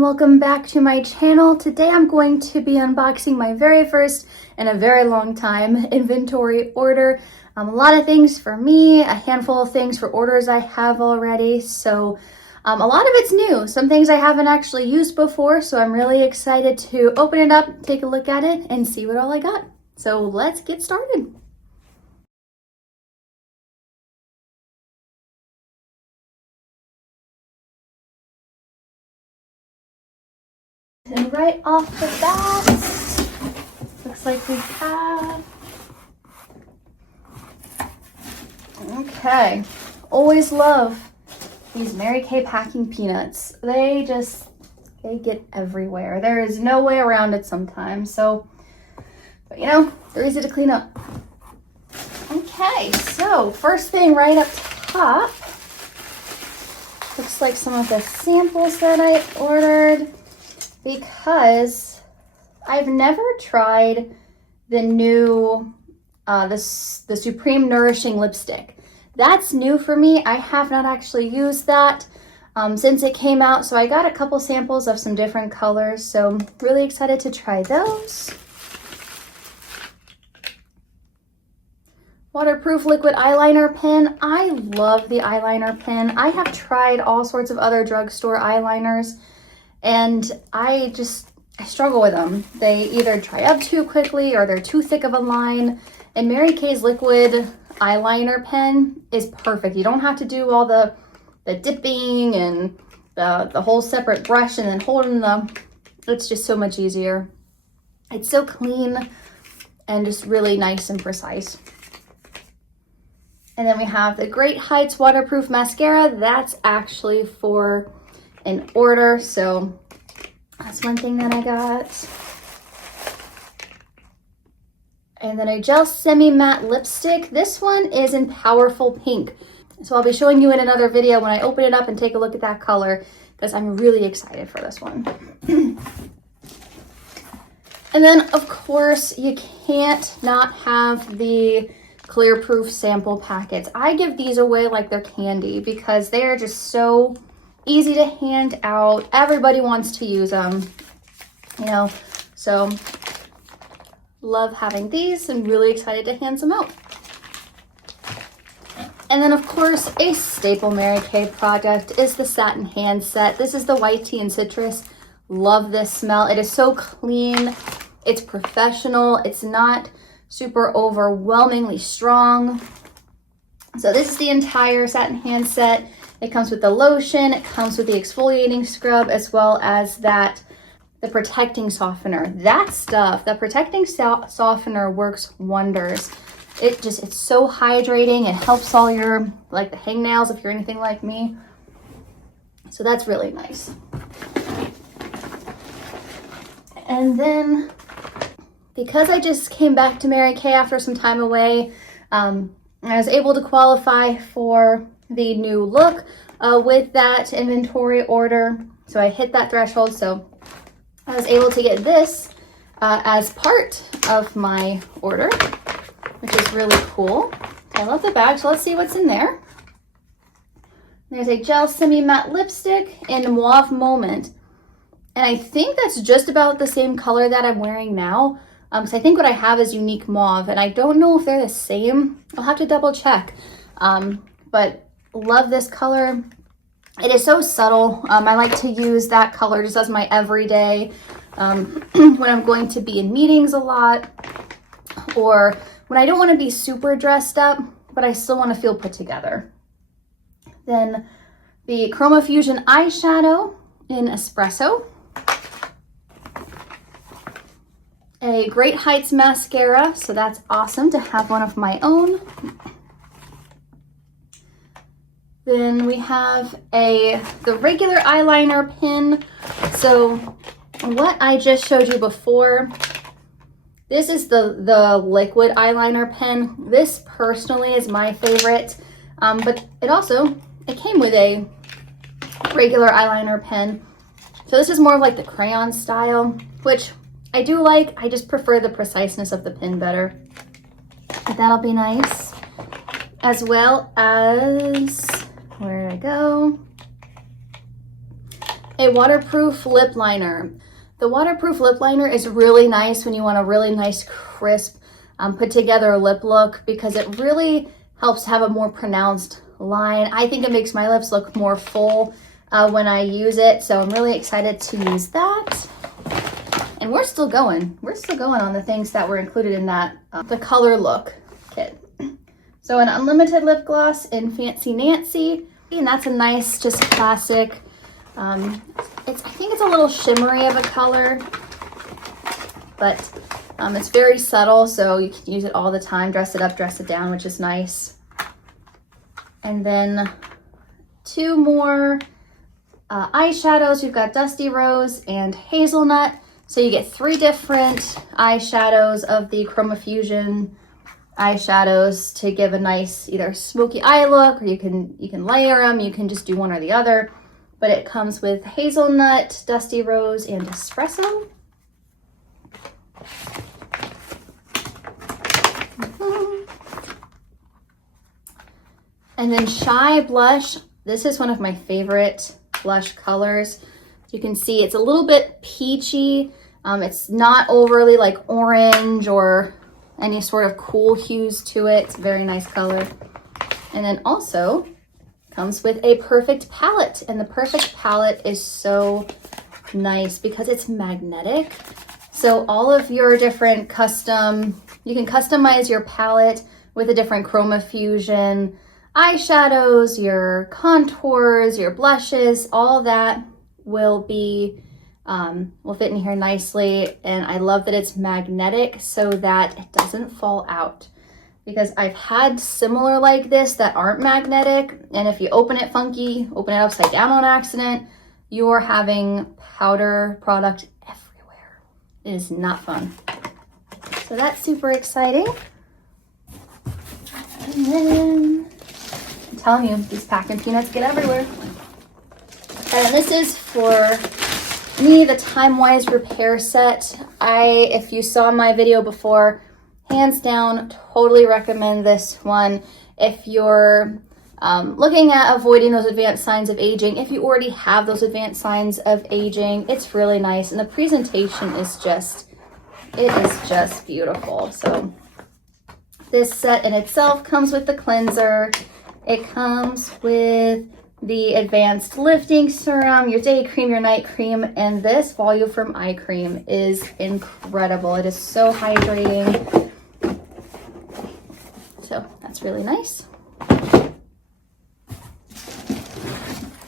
and welcome back to my channel. Today I'm going to be unboxing my very first in a very long time inventory order. A lot of things for me, a handful of things for orders I have already. So a lot of it's new. Some things I haven't actually used before, so I'm really excited to open it up, take a look at it, and see what all I got. So let's get started. And right off the bat, looks like we have, okay, always love these Mary Kay packing peanuts. They get everywhere. There is no way around it sometimes. So, but you know, they're easy to clean up. Okay, so first thing right up top, looks like some of the samples that I ordered, because I've never tried the new, the Supreme Nourishing Lipstick. That's new for me. I have not actually used that since it came out, so I got a couple samples of some different colors, so I'm really excited to try those. Waterproof liquid eyeliner pen. I love the eyeliner pen. I have tried all sorts of other drugstore eyeliners, and I struggle with them. They either dry up too quickly or they're too thick of a line. And Mary Kay's liquid eyeliner pen is perfect. You don't have to do all the dipping and the whole separate brush and then holding it's just so much easier. It's so clean and just really nice and precise. And then we have the Great Heights waterproof mascara. That's actually for an order, so that's one thing that I got. And then a gel semi-matte lipstick. This one is in Powerful Pink, so I'll be showing you in another video when I open it up and take a look at that color, because I'm really excited for this one. And then of course you can't not have the clear proof sample packets. I give these away like they're candy because they are just so easy to hand out. Everybody wants to use them, you know, so love having these and really excited to hand some out. And then of course a staple Mary Kay product is the satin hand set. This is the white tea and citrus. Love this smell. It is so clean, it's professional, it's not super overwhelmingly strong. So this is the entire satin hand set. It comes with the lotion, it comes with the exfoliating scrub, as well as the protecting softener. That stuff, the protecting softener works wonders. It's so hydrating. It helps all your, like the hangnails if you're anything like me. So that's really nice. And then, because I just came back to Mary Kay after some time away, I was able to qualify for the new look with that inventory order. So I hit that threshold, so I was able to get this as part of my order, which is really cool. I love the bag, so let's see what's in there. There's a gel semi-matte lipstick in Mauve Moment, and I think that's just about the same color that I'm wearing now, because I think what I have is Unique Mauve, and I don't know if they're the same. I'll have to double check, but love this color. It is so subtle. I like to use that color just as my everyday when I'm going to be in meetings a lot, or when I don't want to be super dressed up but I still want to feel put together. Then the Chroma Fusion eyeshadow in Espresso, a Great Heights mascara, so that's awesome to have one of my own. Then we have the regular eyeliner pen. So what I just showed you before, this is the liquid eyeliner pen. This personally is my favorite, but it came with a regular eyeliner pen. So this is more of like the crayon style, which I do like. I just prefer the preciseness of the pen better. But that'll be nice. As well as, where did I go? a waterproof lip liner. The waterproof lip liner is really nice when you want a really nice, crisp, put together lip look, because it really helps have a more pronounced line. I think it makes my lips look more full when I use it, so I'm really excited to use that. And we're still going on the things that were included in that, the Color Look kit. So an unlimited lip gloss in Fancy Nancy, and that's a nice, just classic, I think it's a little shimmery of a color, but it's very subtle, so you can use it all the time, dress it up, dress it down, which is nice. And then two more eyeshadows. We've got Dusty Rose and Hazelnut. So you get three different eyeshadows of the Chroma Fusion eyeshadows to give a nice either smoky eye look, or you can layer them. You can just do one or the other. But it comes with Hazelnut, Dusty Rose, and Espresso. And then Shy Blush. This is one of my favorite blush colors. You can see it's a little bit peachy. It's not overly like orange or any sort of cool hues to it. It's a very nice color. And then also comes with a Perfect palette. And the Perfect palette is so nice because it's magnetic. So all of your different you can customize your palette with a different Chroma Fusion eyeshadows, your contours, your blushes, all that will be will fit in here nicely. And I love that it's magnetic so that it doesn't fall out, because I've had similar like this that aren't magnetic, and if you open it funky, open it upside down on accident, you're having powder product everywhere. It is not fun. So that's super exciting. And then I'm telling you, these packing peanuts get everywhere. And this is for me, the Time Wise Repair Set. If you saw my video before, hands down, totally recommend this one. If you're looking at avoiding those advanced signs of aging, if you already have those advanced signs of aging, it's really nice. And the presentation is just beautiful. So this set in itself comes with the cleanser. It comes with the advanced lifting serum, your day cream, your night cream, and this Voluform eye cream is incredible. It is so hydrating. So that's really nice.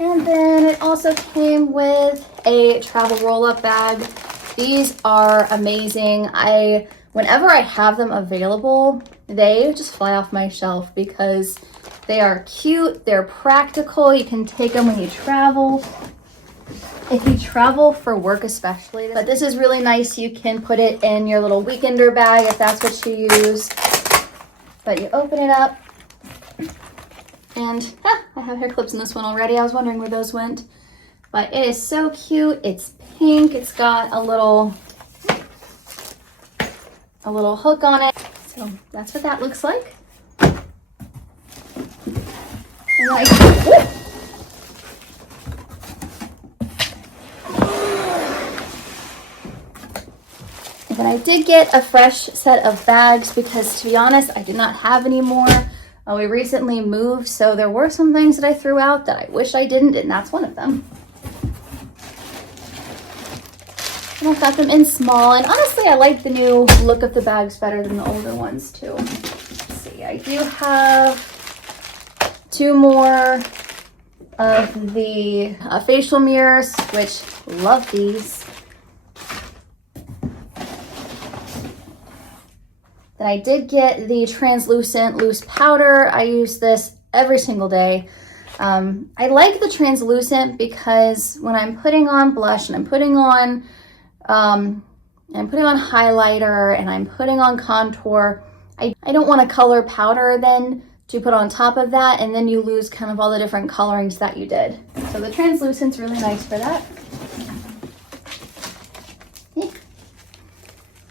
And then it also came with a travel roll-up bag. These are amazing. Whenever I have them available, they just fly off my shelf because they are cute, they're practical. You can take them when you travel. If you travel for work especially. But this is really nice. You can put it in your little weekender bag if that's what you use. But you open it up, and I have hair clips in this one already. I was wondering where those went. But it is so cute. It's pink. It's got a little hook on it. So that's what that looks like. And then I did get a fresh set of bags because, to be honest, I did not have any more. We recently moved, so there were some things that I threw out that I wish I didn't, and that's one of them. And I've got them in small, and honestly, I like the new look of the bags better than the older ones too. Let's see, I do have two more of the facial mirrors, which love these. Then I did get the translucent loose powder. I use this every single day. I like the translucent because when I'm putting on blush and I'm putting on highlighter and I'm putting on contour, I don't want a color powder then to put on top of that, and then you lose kind of all the different colorings that you did. So the translucent's really nice for that.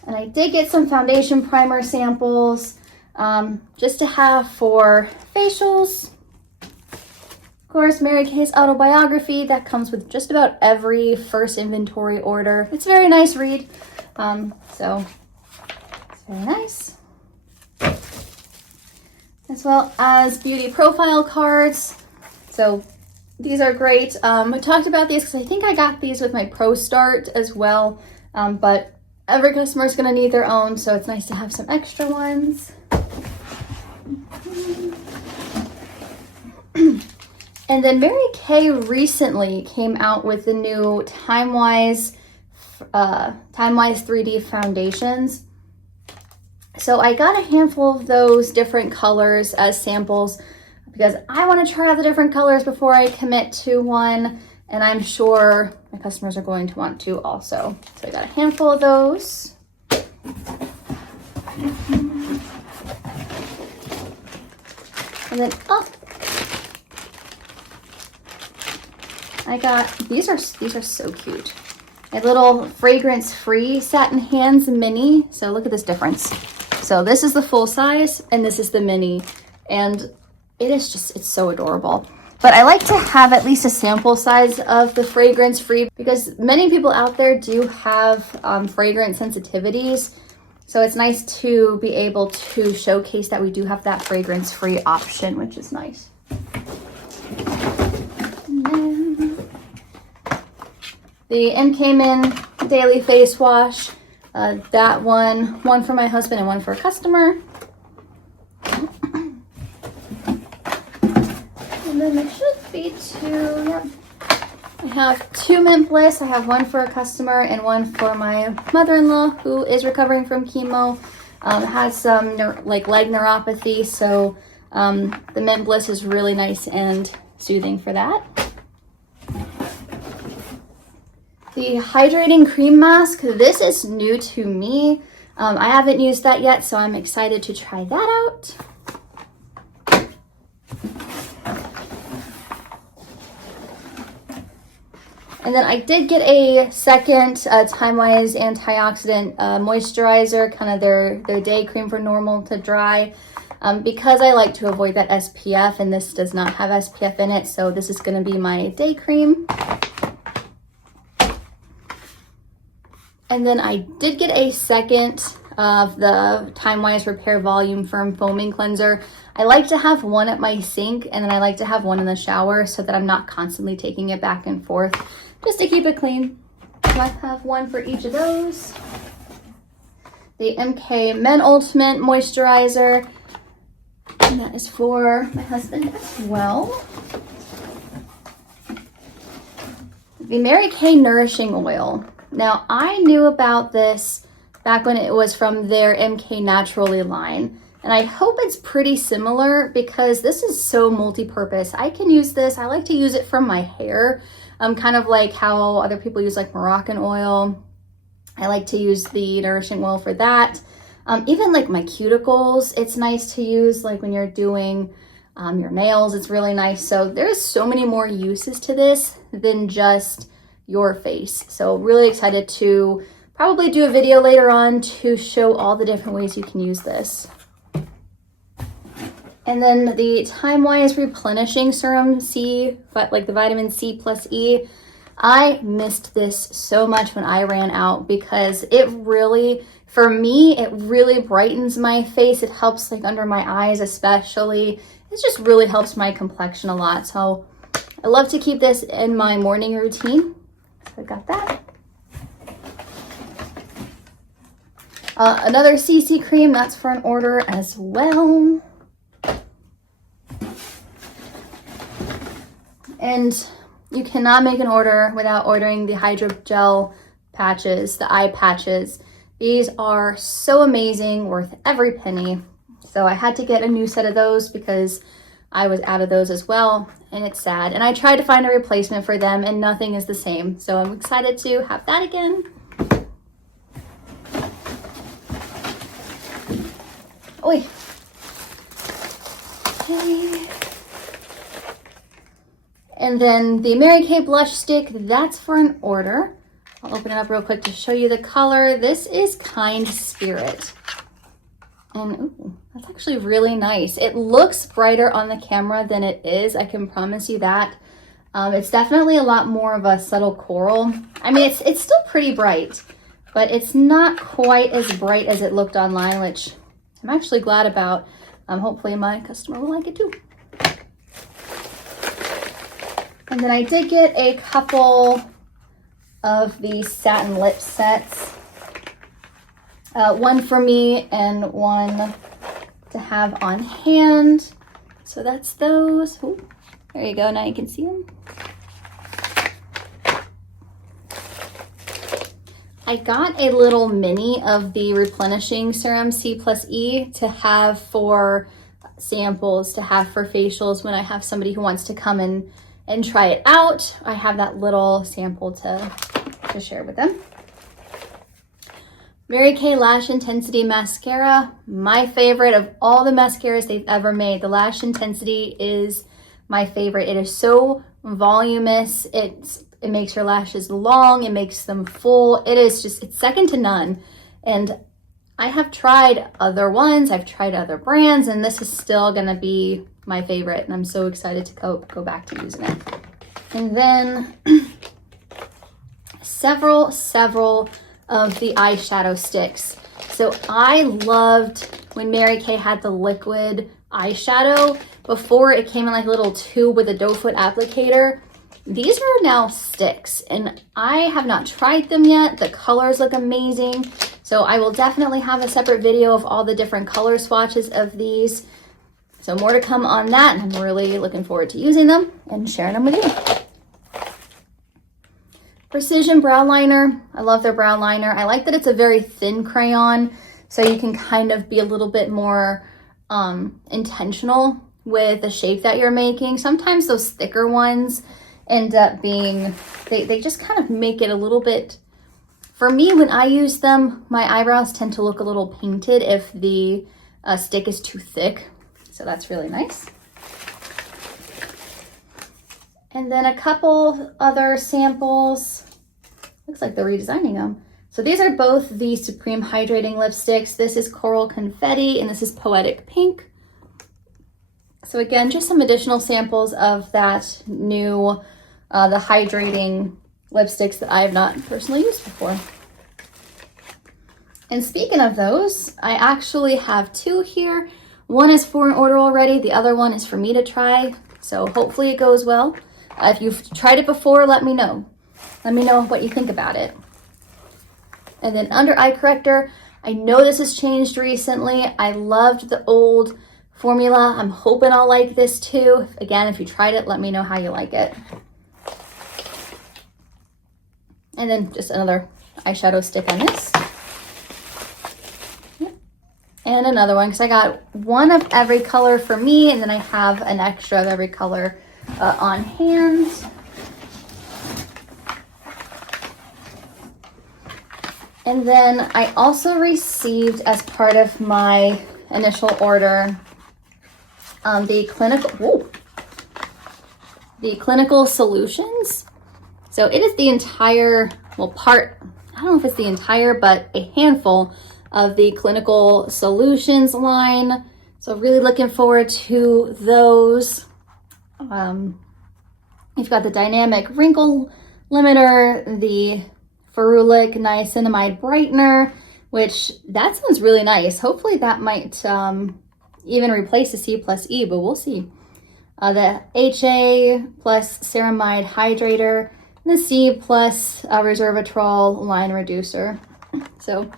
And I did get some foundation primer samples just to have for facials. course, Mary Kay's autobiography that comes with just about every first inventory order. It's a very nice read. So it's very nice. As well as beauty profile cards. So these are great. We talked about these because I think I got these with my Pro Start as well. But every customer is going to need their own, so it's nice to have some extra ones. And then Mary Kay recently came out with the new Time-Wise 3D foundations. So I got a handful of those different colors as samples because I want to try out the different colors before I commit to one, and I'm sure my customers are going to want to also. So I got a handful of those. And then, I got, these are so cute. A little fragrance-free satin hands mini. So look at this difference. So this is the full size and this is the mini. And it is just, it's so adorable. But I like to have at least a sample size of the fragrance-free because many people out there do have fragrance sensitivities. So it's nice to be able to showcase that we do have that fragrance-free option, which is nice. The MK Min Daily Face Wash, that one for my husband and one for a customer. And then there should be two, yep. I have two Mint Bliss. I have one for a customer and one for my mother-in-law who is recovering from chemo. Has some leg neuropathy, so the Mint Bliss is really nice and soothing for that. The hydrating cream mask, this is new to me. I haven't used that yet, so I'm excited to try that out. And then I did get a second Time-Wise antioxidant moisturizer, kind of their day cream for normal to dry, because I like to avoid that SPF, and this does not have SPF in it, so this is going to be my day cream. And then I did get a second of the Time-Wise Repair Volume Firm Foaming Cleanser. I like to have one at my sink, and then I like to have one in the shower so that I'm not constantly taking it back and forth, just to keep it clean. So I have one for each of those. The MK Men Ultimate Moisturizer, and that is for my husband as well. The Mary Kay Nourishing Oil. Now, I knew about this back when it was from their MK Naturally line, and I hope it's pretty similar because this is so multi-purpose. I can use this. I like to use it for my hair, kind of like how other people use like Moroccan oil. I like to use the nourishing oil for that. Even like my cuticles, it's nice to use like when you're doing your nails. It's really nice. So there's so many more uses to this than just your face. So really excited to probably do a video later on to show all the different ways you can use this. And then the Time-Wise Replenishing Serum C, like the vitamin C plus E. I missed this so much when I ran out because it really, for me, it really brightens my face. It helps like under my eyes especially. It just really helps my complexion a lot. So I love to keep this in my morning routine. So I got that. Another CC cream, that's for an order as well. And you cannot make an order without ordering the hydrogel patches, the eye patches. These are so amazing, worth every penny. So I had to get a new set of those because I was out of those as well, and it's sad. And I tried to find a replacement for them and nothing is the same. So I'm excited to have that again. Oi. Okay. And then the Mary Kay blush stick, that's for an order. I'll open it up real quick to show you the color. This is Kind Spirit. And ooh, that's actually really nice. It looks brighter on the camera than it is, I can promise you that. It's definitely a lot more of a subtle coral. I mean, it's still pretty bright, but it's not quite as bright as it looked online, which I'm actually glad about. Hopefully my customer will like it too. And then I did get a couple of the satin lip sets. One for me and one to have on hand. So that's those. Ooh, there you go, now you can see them. I got a little mini of the replenishing serum C+E to have for samples, to have for facials when I have somebody who wants to come in and try it out. I have that little sample to share with them. Mary Kay Lash Intensity Mascara, my favorite of all the mascaras they've ever made. The Lash Intensity is my favorite. It is so voluminous. It makes your lashes long. It makes them full. It's second to none. And I have tried other ones. I've tried other brands, and this is still gonna be my favorite. And I'm so excited to go back to using it. And then several of the eyeshadow sticks. So I loved when Mary Kay had the liquid eyeshadow. Before it came in like a little tube with a doe foot applicator. These are now sticks, and I have not tried them yet. The colors look amazing. So I will definitely have a separate video of all the different color swatches of these. So more to come on that, and I'm really looking forward to using them and sharing them with you. Precision brow liner. I love their brow liner. I like that it's a very thin crayon, so you can kind of be a little bit more intentional with the shape that you're making. Sometimes those thicker ones end up being, they just kind of make it a little bit, for me, when I use them, my eyebrows tend to look a little painted if the stick is too thick. So that's really nice. And then a couple other samples. Looks like they're redesigning them. So these are both the Supreme Hydrating Lipsticks. This is Coral Confetti and this is Poetic Pink. So again, just some additional samples of that new, the hydrating lipsticks that I have not personally used before. And speaking of those, I actually have two here. One is for an order already. The other one is for me to try. So hopefully it goes well. If you've tried it before, let me know. Let me know what you think about it. And then under eye corrector, I know this has changed recently. I loved the old formula. I'm hoping I'll like this too. Again, if you tried it, let me know how you like it. And then just another eyeshadow stick on this. And another one, because I got one of every color for me, and then I have an extra of every color on hand. And then I also received, as part of my initial order, the clinical solutions. So it is the entire, well, part, I don't know if it's the entire, but a handful of the clinical solutions line. So really looking forward to those. You've got the dynamic wrinkle limiter, the ferulic niacinamide brightener, which that sounds really nice. Hopefully that might even replace the C+E, but we'll see. The HA plus ceramide hydrator, and the C plus resveratrol line reducer. So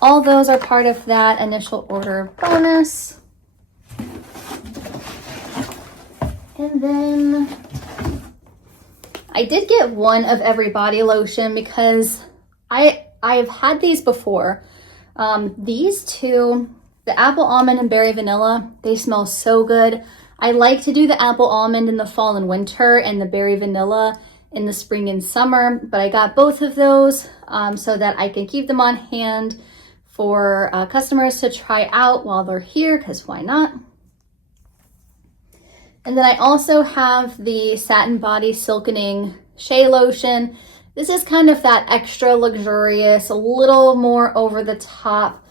all those are part of that initial order bonus. And then I did get one of every body lotion because I've had these before. These two, the apple almond and berry vanilla, they smell so good. I like to do the apple almond in the fall and winter and the berry vanilla in the spring and summer, but I got both of those so that I can keep them on hand for customers to try out while they're here, because why not? And then I also have the Satin Body Silkening Shea Lotion. This is kind of that extra luxurious, a little more over the top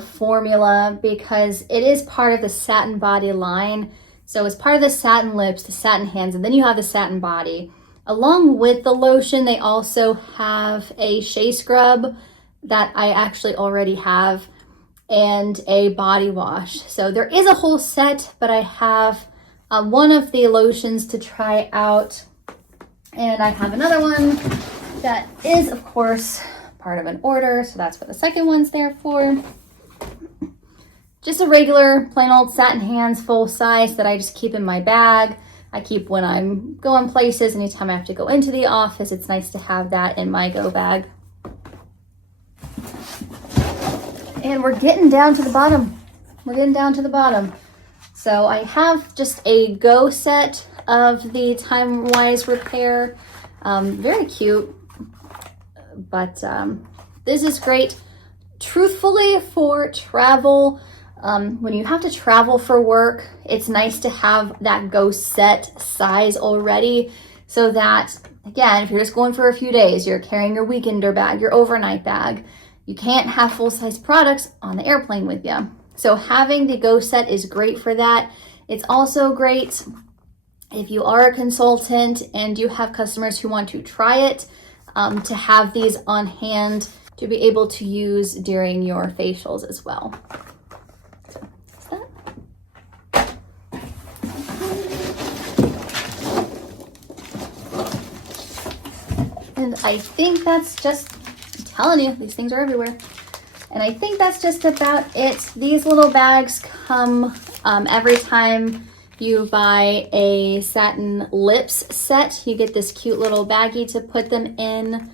formula because it is part of the satin body line. So it's part of the satin lips, the satin hands, and then you have the satin body. Along with the lotion, they also have a shea scrub that I actually already have and a body wash. So there is a whole set, but I have one of the lotions to try out. And I have another one that is, of course, part of an order. So that's what the second one's there for. Just a regular plain old satin hands, full size, that I just keep in my bag. I keep when I'm going places, anytime I have to go into the office, it's nice to have that in my go bag. And we're getting down to the bottom. We're getting down to the bottom. So I have just a go set of the Time Wise Repair. Very cute, but this is great. Truthfully, for travel, when you have to travel for work, it's nice to have that go set size already, so that, again, if you're just going for a few days, you're carrying your weekender bag, your overnight bag, you can't have full-size products on the airplane with you. So having the go set is great for that. It's also great if you are a consultant and you have customers who want to try it, to have these on hand to be able to use during your facials as well. And I think that's just, I'm telling you, these things are everywhere. And I think that's just about it. These little bags come every time you buy a satin lips set. You get this cute little baggie to put them in.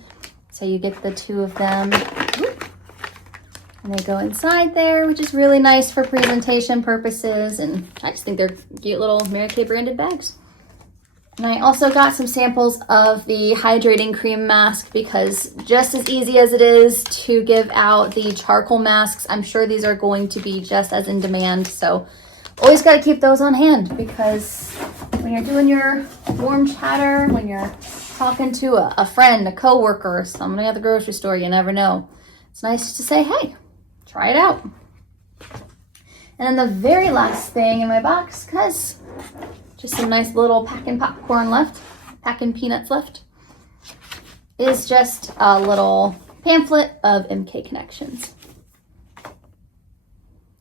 So you get the two of them. And they go inside there, which is really nice for presentation purposes. And I just think they're cute little Mary Kay branded bags. And I also got some samples of the hydrating cream mask, because just as easy as it is to give out the charcoal masks, I'm sure these are going to be just as in demand. So always got to keep those on hand, because when you're doing your warm chatter, when you're talking to a friend, a coworker, somebody at the grocery store, you never know. It's nice to say, hey, try it out. And then the very last thing in my box, because just some nice little packing popcorn left, packing peanuts left, is just a little pamphlet of MK Connections.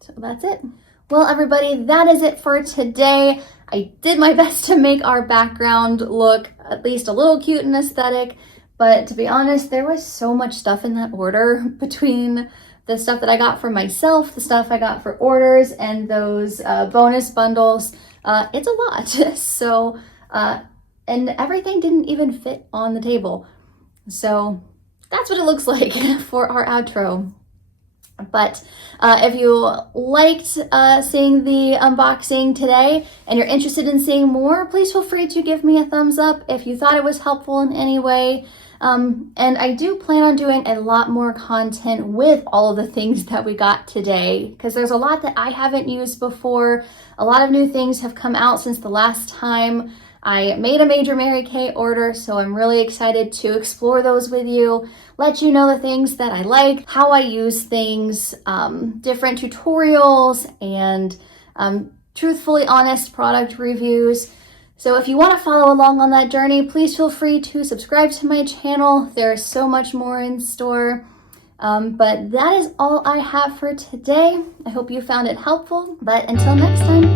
So that's it. Well, everybody, that is it for today. I did my best to make our background look at least a little cute and aesthetic, but to be honest, there was so much stuff in that order, between the stuff that I got for myself, the stuff I got for orders, and those bonus bundles. It's a lot. So, and everything didn't even fit on the table. So that's what it looks like for our outro. But if you liked seeing the unboxing today and you're interested in seeing more, please feel free to give me a thumbs up if you thought it was helpful in any way. And I do plan on doing a lot more content with all of the things that we got today, because there's a lot that I haven't used before. A lot of new things have come out since the last time I made a major Mary Kay order, so I'm really excited to explore those with you, let you know the things that I like, how I use things, different tutorials, and truthfully honest product reviews. So if you want to follow along on that journey, please feel free to subscribe to my channel. There's so much more in store. But that is all I have for today. I hope you found it helpful, but until next time.